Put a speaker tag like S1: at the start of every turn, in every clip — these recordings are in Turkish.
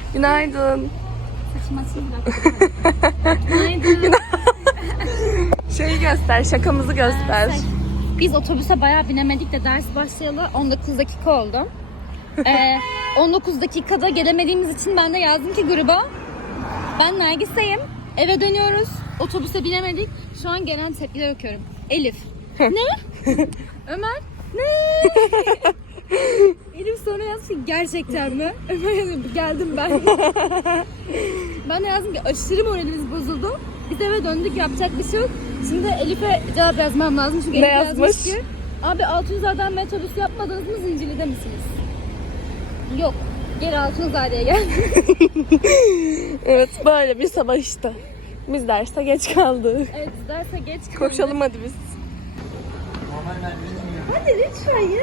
S1: Günaydın.
S2: Saçmasını bırak. Günaydın.
S1: Şeyi göster, şakamızı göster.
S2: Biz otobüse bayağı binemedik de ders başlayalı 19 dakika oldu. 19 dakikada gelemediğimiz için ben de yazdım ki gruba. Ben Nergis'teyim. Eve dönüyoruz. Otobüse binemedik. Şu an gelen tepkiler okuyorum. Elif. Ne? Ömer. Ne? Elif sonra yazmış ki gerçekten mi? Ömer yazmış geldim ben. Ben de yazdım ki aşırı moralimiz bozuldu. Biz eve döndük, yapacak bir şey yok. Şimdi Elif'e cevap yazmam lazım çünkü
S1: Ne
S2: Elif yazmış
S1: yazmış?
S2: ki abi Altunizade metrobüs yapmadınız mı, Zincirli'de misiniz? Yok. Geri Altunizade'ye gel.
S1: Evet, böyle bir sabah işte. Biz derste geç kaldık.
S2: Evet, derse geç kaldık.
S1: Koşalım hadi biz.
S2: Hadi lütfen ya.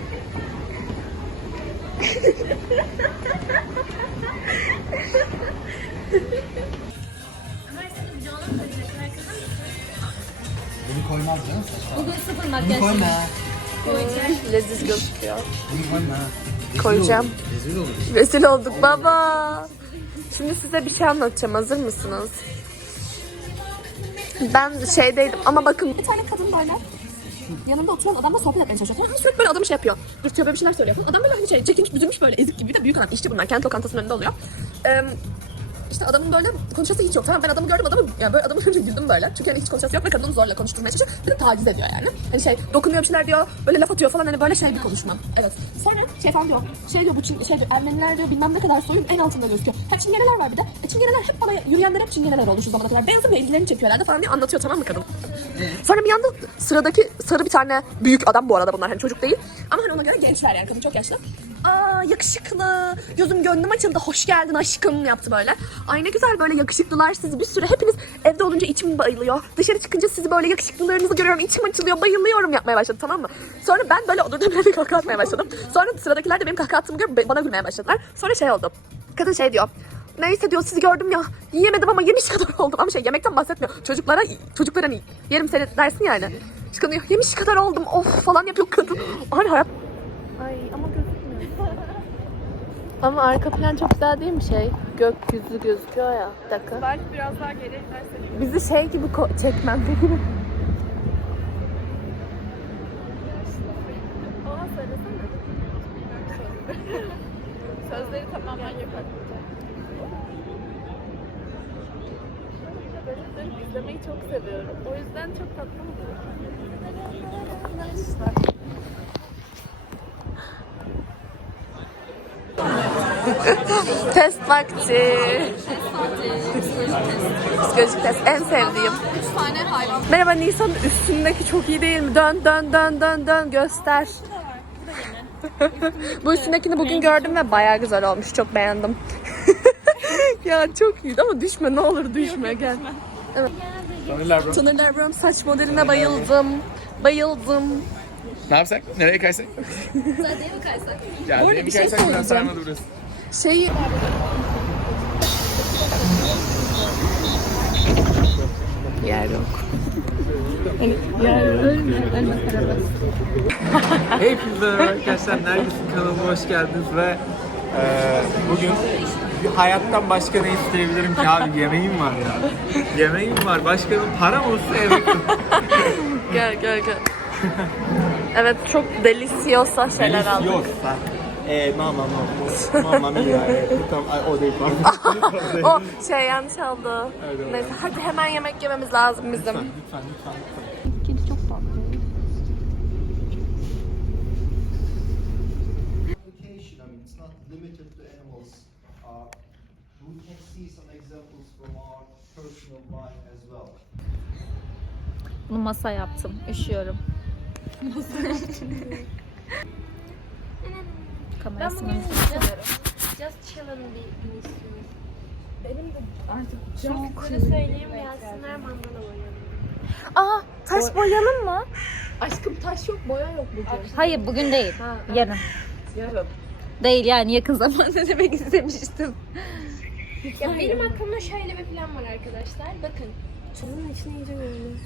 S3: Bunu koymaz canım.
S2: Bugün sıfır
S3: Bunu
S2: makyaj.
S3: koyma.
S2: Koyacağım.
S1: Leziz gözüküyor.
S3: Bunu koyma. Rezil
S1: Koyacağım.
S3: olur. Rezil olur.
S1: Rezil olduk baba. Şimdi size bir şey anlatacağım. Hazır mısınız? Ben şeydeydim ama bakın. Bir tane kadın böyle yanımda oturan adamla sohbet etmeye çalışıyor. Ama sürekli böyle adamı şey yapıyor. Dürtüyor, böyle bir şeyler söylüyor. Adam böyle hani şey çekilmiş, büzülmüş böyle ezik gibi. Bir de büyük adam. İşçi bunlar. Kent lokantasının önünde oluyor. İşte adamın böyle konuşması hiç yok. Tamam, ben adamı gördüm, yani böyle adamı görünce güldüm böyle. Çünkü hani hiç konuşması yok ve kadını zorla konuşturmaya çalışıyor. Bir de taciz ediyor yani. Hani şey dokunuyor, bir şeyler diyor, böyle laf atıyor falan, hani böyle şey bir konuşma. Evet. Sonra şey falan diyor. Şey diyor, bu şey diyor, Ermeniler diyor bilmem ne kadar soyun en altında gözüküyor. Ha çingeneler var bir de. Çingeneler hep bana yürüyenler hep çingeneler oldu şu zamana kadar. Benzinle ilgilerini çekiyor herhalde falan diye anlatıyor, tamam mı kadın? Sonra bir yanda sıradaki sarı bir tane büyük adam, bu arada bunlar hani çocuk değil. Ama hani ona göre gençler, yani kadın çok yaşlı. Aa yakışıklı, gözüm gönlüm açıldı, hoş geldin aşkım yaptı böyle. Ay ne güzel böyle yakışıklılar sizi, bir sürü hepiniz evde olunca içim bayılıyor. Dışarı çıkınca sizi böyle yakışıklılarınızı görüyorum, içim açılıyor, bayılıyorum yapmaya başladı, tamam mı? Sonra ben böyle odurduğum yerde kahkaha atmaya başladım. Sonra sıradakiler de benim kahkaha attığımı görüp bana gülmeye başladılar. Sonra şey oldu, kadın şey diyor. Neyse diyor, sizi gördüm ya, yiyemedim ama yemiş kadar oldum. Ama şey, yemekten bahsetmiyor. Çocuklara hani yerim seni dersin yani. Çıkın diyor, yemiş kadar oldum of falan yapıyor kadın. Hani hayat... Ay ama gözükmüyor. Ama arka plan çok güzel değil mi şey? Gökyüzü gözüküyor ya. Bir dakika.
S4: Belki biraz daha geri inersek.
S1: Bizi şey gibi çekmem.
S4: Ona söylesene. Sözleri tamamen yok aklımda. Böyle izlemeyi çok seviyorum. O yüzden çok tatlı oluyor.
S1: Test vakti. Psikolojik test. En sevdiğim.
S4: 3 tane hayvan.
S1: Merhaba, Nisan'ın üstündeki çok iyi değil mi? Dön dön dön dön dön göster. Bu üstündekini bugün gördüm ve bayağı güzel olmuş. Çok beğendim. Ya çok iyiydi ama düşme, ne olur düşme, gel. Evet. Tony Lebron saç modeline bayıldım. Bayıldım.
S5: Ne yapsak? Nereye kaysak?
S2: Zaten mi kaysak?
S5: Ya
S1: Böyle bir şey
S5: kaysak biraz
S1: söyleyeceğim.
S5: sarmadı burası.
S1: Şeyi... Yer yok.
S5: Hepinize merhaba arkadaşlar. Nergis'in kanalıma hoş geldiniz ve bugün hayattan başka ne isteyebilirim ki abi? Yemeğim var ya. Yemeğim var. Başka param olsun yemek yok.
S1: Gel gel gel. Evet, çok deliciosa şeyler aldık.
S5: Deliciosa. Mamma mia. Tamam, o değil pardon.
S1: O şey yanlış oldu.
S5: Evet, evet.
S1: Neyse hadi hemen yemek yememiz lazım bizim.
S5: Lütfen.
S1: Kedi çok tatlı.
S3: Application, I mean, it's not limited to animals. We can see some examples from our personal life as well.
S2: Bunu masa yaptım. Üşüyorum. Kamerasını
S6: Just chill'ın bir gün istiyorum.
S1: Benim de artık çok...
S6: Bunu söyleyeyim gelsinler mandala boyayalım.
S2: Aa, taş boyayalım mı?
S1: Aşkım taş yok, boya yok bugün.
S2: Hayır, bugün değil. Yarın.
S1: Yarın.
S2: Değil yani, yakın zamanda demek istemiştim.
S6: Ya benim aklımda şöyle bir plan var arkadaşlar. Bakın. Şunun içine iyice görünüyor.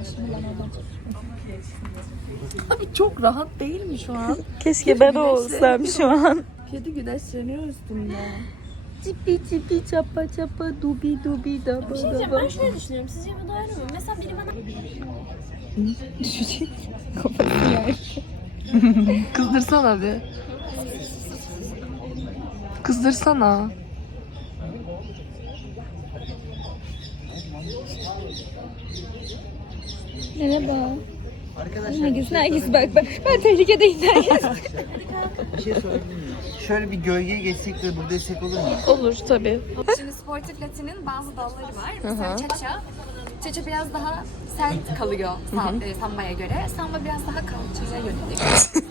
S1: Abi çok rahat değil mi şu an?
S2: Keşke ben olsam şu an.
S1: Kedi güneşleniyor üstümde.
S2: Çipi çipi çapa çapa dubi dubi daba
S6: Bir şey diyeceğim, ben şöyle düşünüyorum. Sizce bu doğru mu? Mesela biri bana...
S2: Düşecek. Kafası yer.
S1: Kızdırsana bir. Kızdırsana.
S2: Merhaba. Nergis bak bak. Ben tehlikedeyim Nergis.
S3: Bir şey sorabilir miyim? Şöyle bir gölgeye geçsek de burada desek olur mu?
S1: Olur tabii.
S7: Şimdi sportif latinin bazı dalları var. Mesela cha-cha. Cha-cha biraz daha sert kalıyor sambaya göre. Samba biraz daha kalçaya yönelik.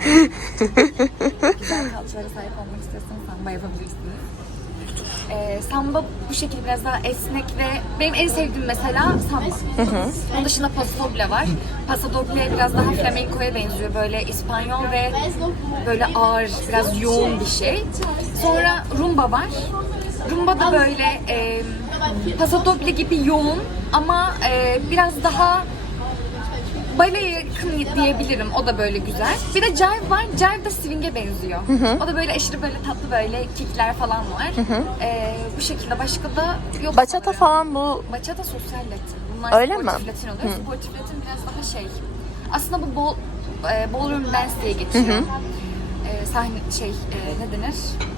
S7: Güzel kalçalara sahip olmak istiyorsanız samba yapabilirsiniz. Samba bu şekilde biraz daha esnek ve benim en sevdiğim mesela samba. Onun dışında paso doble var. Paso doble biraz daha flamenco'ya benziyor. Böyle İspanyol ve böyle ağır, biraz yoğun bir şey. Sonra rumba var. Rumba da böyle paso doble gibi yoğun ama biraz daha baleye yakın diyebilirim. O da böyle güzel. Bir de jive var. Jive de swing'e benziyor. O da böyle aşırı böyle tatlı böyle kickler falan var. Bu şekilde başka da yok.
S1: Bachata
S7: sanırım.
S1: falan bu.
S7: Bachata sosyal latin. Bunlar
S1: Öyle
S7: sportif
S1: mi?
S7: latin oluyor. Sportif latin biraz daha şey. Aslında bu ballroom dance diye geçiyor. Sahne ne denir?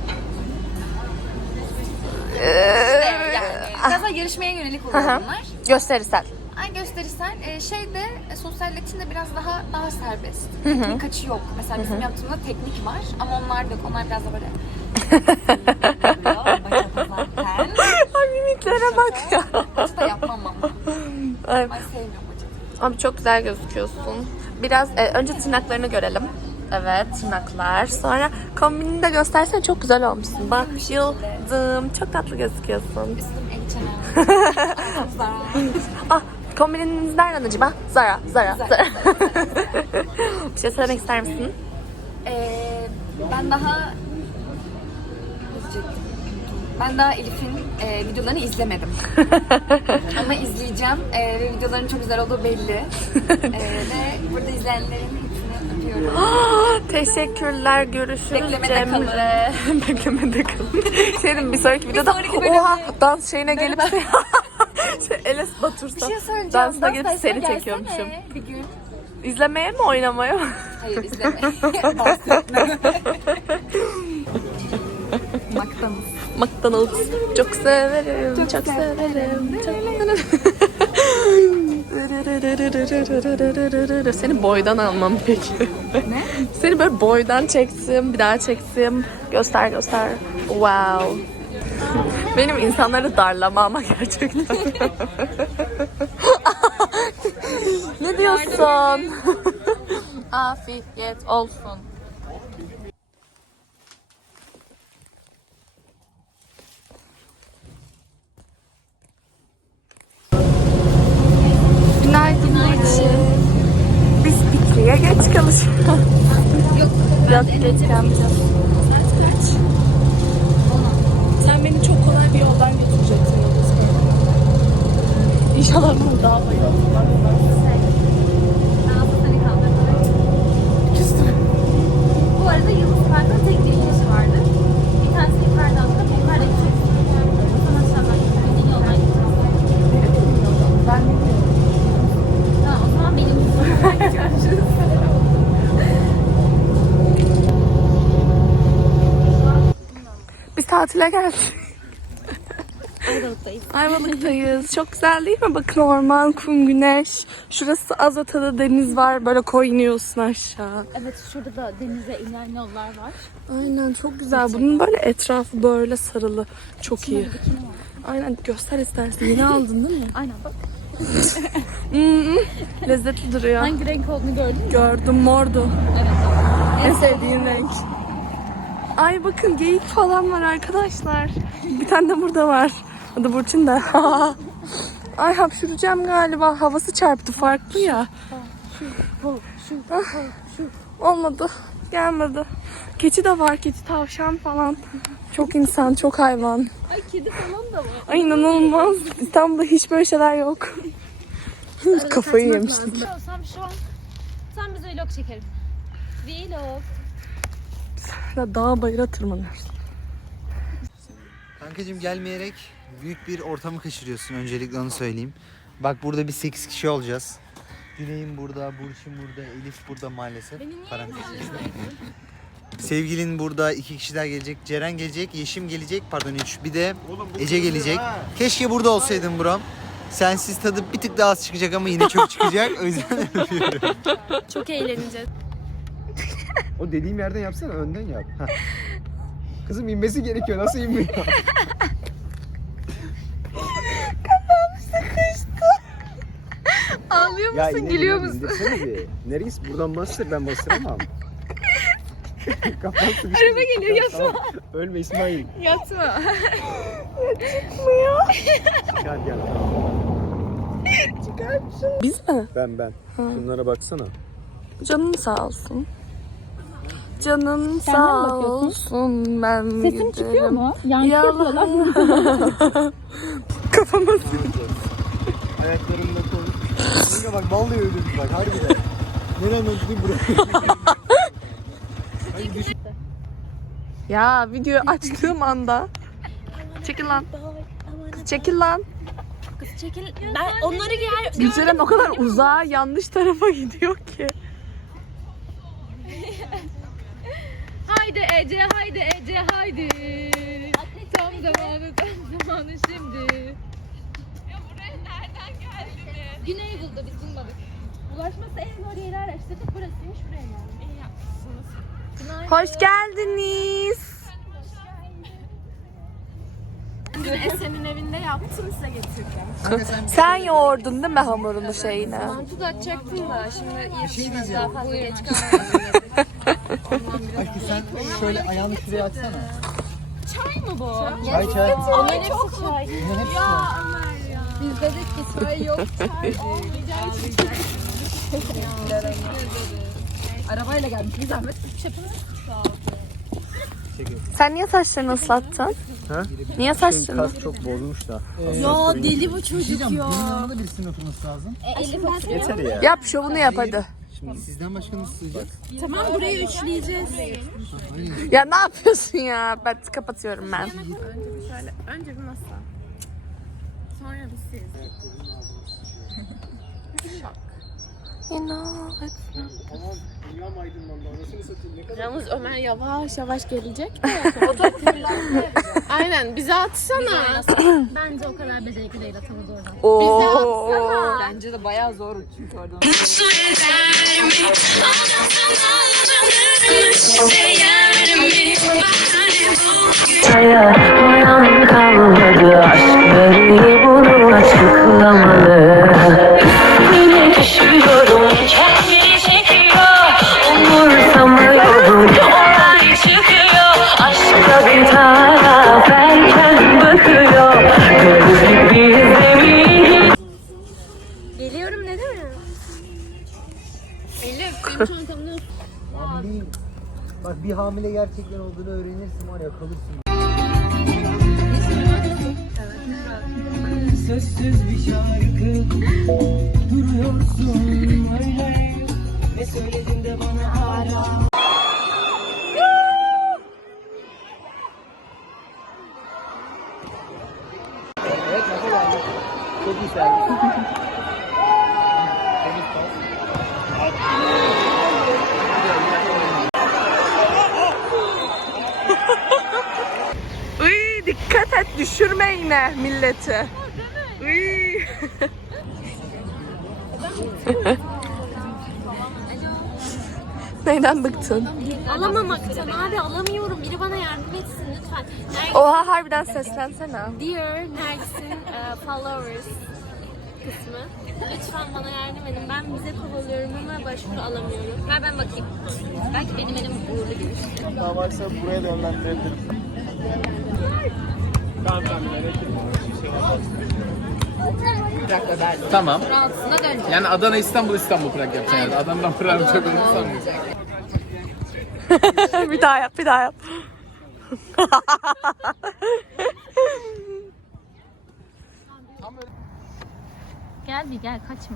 S7: Yani biraz daha yarışmaya yönelik oluyor bunlar.
S1: Gösterisel.
S7: Ay gösterisel. Şeyde sosyal latin de biraz daha serbest. Teknik açı yok. Mesela bizim yaptığımızda teknik var ama onlar yok. Onlar biraz da böyle bachata zaten.
S1: Ay mimiklere bak ya.
S7: Bachata yapmam ama.
S1: Ay,
S7: Ay sevmiyorum bachata.
S1: abi çok güzel gözüküyorsun. Biraz önce tırnaklarını görelim. Evet, tırnaklar. Sonra kombinini de göstersen çok güzel olmuşsun. Bayıldım. Çok tatlı gözüküyorsun.
S7: Üstüm H&M. Zara.
S1: Ah, kombininiz nereden acaba? Zara. Bir şey söylemek ister misin?
S7: Ben daha Elif'in videolarını izlemedim. Ama izleyeceğim. Ve videoların çok güzel olduğu belli. Ve burada izleyenlerin hepsini öpüyorum.
S1: Teşekkürler. Görüşürüz
S7: Beklemede kalın.
S1: Cemre. Beklemede kalın. Senin bir sonraki videoda
S7: sonraki bölümde-
S1: oha dans şeyine gelip Eles Batursa
S7: Bir şey söyleyeceğim.
S1: dansına gelip
S7: Dans
S1: seni
S7: dersine
S1: çekiyormuşum.
S7: gelsene bir gün.
S1: İzlemeye mi oynamaya mı?
S7: Hayır izleme. Bahsetme. McDonald's.
S1: McDonald's. Çok severim. Çok severim. Çok severim. Seni boydan almam peki.
S7: Ne?
S1: Seni böyle boydan çeksim, bir daha çeksim. Göster. Wow. Benim insanları darlama ama gerçekten. Ne diyorsun? Afiyet olsun. Günaydın Ayçin. Biz pikniğe geç kalacağız. Yok geç kalmayacağız. Sen beni çok kolay bir yoldan götüreceksin. İnşallah bunu daha bayılır.
S2: Bu arada Yıldız Park'ın tek bir inişi vardı. Bir tanesi yukarıdan da yukarıda gidecek. Sonra aşağıdan gidecek. Yoldan gidecek.
S1: Ben bilmiyorum.
S2: Tamam o zaman benim yoldan görüşürüz.
S1: Biz tatile geldik.
S2: Ayvalık'tayız.
S1: Ayvalık'tayız. Çok güzel değil mi? Bakın orman, kum, güneş. Şurası Azota'da deniz var. Böyle koy iniyorsun aşağı.
S2: Evet şurada da denize inen yollar var.
S1: Aynen çok güzel. Bunun böyle etrafı böyle sarılı. Çok iyi.
S2: Bikini var.
S1: Aynen göster istersen. Yeni aldın değil mi?
S2: Aynen bak.
S1: Lezzetli duruyor.
S2: Hangi renk olduğunu gördün mü?
S1: Gördüm mordu.
S2: Evet.
S1: En sevdiğin renk. Ay bakın geyik falan var arkadaşlar. Bir tane de burada var. Adı Burçin de. Ay hapşuracağım galiba. Havası çarptı farklı ya. Olmadı. Gelmedi. Keçi de var. Keçi, tavşan falan. Çok insan, çok hayvan.
S2: Ay kedi falan da var.
S1: Ay inanılmaz. İstanbul'da hiç böyle şeyler yok. Kafayı yemiştik.
S2: Olsam şu an tam biz vlog çekerim. Vlog.
S1: Ya dağa bayıra tırmanıyoruz.
S8: Kankacığım gelmeyerek büyük bir ortamı kaçırıyorsun, öncelikle onu söyleyeyim. Bak burada bir 8 kişi olacağız. Güney'im burada, Burçin burada, Elif burada maalesef. Parantez. Sevgilin burada, 2 kişi daha gelecek. Ceren gelecek, Yeşim gelecek, pardon 3. Bir de Ece gelecek. Keşke burada olsaydın Buram. Sensiz tadı bir tık daha az çıkacak ama yine çok çıkacak. O yüzden öpüyorum.
S6: Çok eğleneceğiz.
S9: O dediğim yerden yapsana, önden yap. Heh. Kızım inmesi gerekiyor. Nasıl inmiyor?
S2: Ağlıyor
S9: Ya
S2: musun,
S9: yine
S2: gülüyor
S9: yine
S2: musun?
S9: indirsene bir. Nergis buradan bastır, ben bastıramam. Kafan sıkıştı.
S2: Araba geliyor, yatma.
S9: Tamam. Ölme İsmail.
S2: Yatma.
S9: Çıkar gel.
S1: Biz mi?
S9: Ben. Şunlara baksana.
S1: Canın sağ olsun. Canın
S2: Kendine mi
S1: sağ
S2: bakıyorsun?
S1: olsun. Ben
S2: Sesim
S1: giderim.
S2: çıkıyor mu? Yankı
S1: Yalan.
S2: yapıyorlar.
S1: Kafama
S9: Ayaklarımla konuş. Kanka bak vallahi öldürdük bak harbiden. Nereden öldürdün burayı?
S1: Ya videoyu açtığım anda. Çekil lan. Kız çekil lan.
S6: Çekil. Ben onları giyer.
S1: Gülceren o kadar uzağa yanlış tarafa gidiyor ki.
S2: Haydi Ece, haydi Ece, haydi. Tam zamanı şimdi. Ya buraya nereden geldiniz? Güney buldu, biz bulmadık. Ulaşması en zor yeri araştırdık, burasıymış, buraya geldik. İyi yapmışsınız.
S1: Hoş geldiniz.
S4: Esen'in evinde yaptım, size getirdim.
S1: Sen yoğurdun değil mi hamurunu şeyine?
S6: Mantı da atacaktım da şimdi
S8: Bir şey diyeceğim.
S6: daha fazla geç kalmayalım.
S8: Aşkım sen şöyle ayağını şuraya açsana.
S6: Çay mı bu?
S8: Çay.
S6: Onların hepsi çay.
S8: Bunların hepsi çay.
S6: Biz dedik ki çay yok. Çay olmayacak.
S2: Arabayla gelmiş, bir zahmet.
S1: Sen niye saçlarını ıslattın?
S9: Ha?
S1: Niye saçlarını?
S9: Kas çok bozmuş da.
S6: Ya deli bu çocuk ya.
S8: Bunun yanında birisinin oturması lazım.
S9: Yeter ya.
S1: Yap şovunu yap hadi.
S8: Şimdi sizden başka nasıl sığacak?
S6: Tamam burayı üçleyeceğiz.
S1: Ya ne yapıyorsun ya? Ben kapatıyorum ben.
S4: Önce bir masa. Sonra bir siz.
S1: You know, it's
S9: Tamam, dünyam aydınlandı. Anasını satayım. Ne kadar
S4: Yalnız Ömer yavaş yavaş gelecek de. Aynen bize atsana.
S2: Bence o kadar becerikli değil, atamız oradan.
S1: Oo.
S4: Bence de bayağı zor çünkü oradan.
S10: Uyan kalmadı aşkları bunu açıklamalı. Yine düşüyorum kendini çekiyor. Umursamıyorum olay çıkıyor. Aşka bir taraf erken bakıyor. Gözlük bizde mi?
S6: Geliyorum ne değil mi?
S8: Lan bileyim. Bak bir hamile gerçekten olduğunu öğrenirsin var ya, kalırsın. Sözsüz bir şarkı duruyorsun öyle. Ne söyledin de bana hala.
S9: Evet, nasıl geldi? Çok iyi servis.
S1: Iy, dikkat et düşürme yine milleti. Iy. Neyden bıktın?
S6: Alamamaktan abi alamıyorum. Biri bana yardım etsin lütfen.
S1: Oha harbiden seslensene.
S6: Dear Nergis'in followers kısmı. Lütfen bana yardım edin. Ben vize kovalıyorum ama başvuru alamıyorum. Ver ben bakayım. Belki benim elim uğurlu gelir.
S9: Daha varsa buraya da yönlendirebilirim.
S5: Tamam.
S6: Altına döneceğim.
S5: Yani Adana İstanbul İstanbul Prag yapacaksın yani. Adana'dan Prag'ın çok olduğunu sanmıyorum.
S1: Bir daha yap, bir daha yap.
S2: Gel bir gel, kaçma.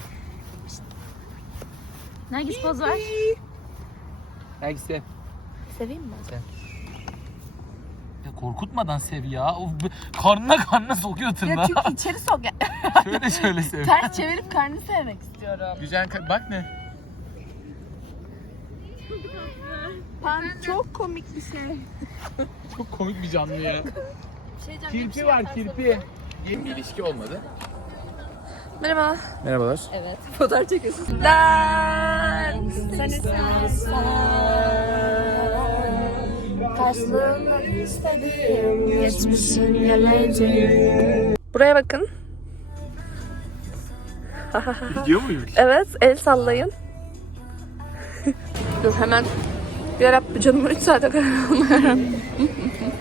S2: Nergis poz ver.
S5: Herkese
S1: Seveyim mi?
S5: Ya korkutmadan sev ya. Karnına sokuyor tırnağı.
S1: Çünkü içeri sok ya.
S5: Şöyle sev.
S1: Ters çevirip karnını sevmek istiyorum.
S5: Güzel bak ne?
S1: Çok komik bir şey.
S5: Çok komik bir canlı ya. Kirpi var kirpi. Bir ilişki olmadı.
S1: Merhaba.
S5: Merhabalar.
S1: Fotoğraf çekiyorsun. Ben seni karşılığında istediğim geçmişin geleceği. Buraya bakın.
S5: Gidiyor muyum?
S1: Evet, el sallayın. Dur hemen. Yarabbi canımı 3 saate kadar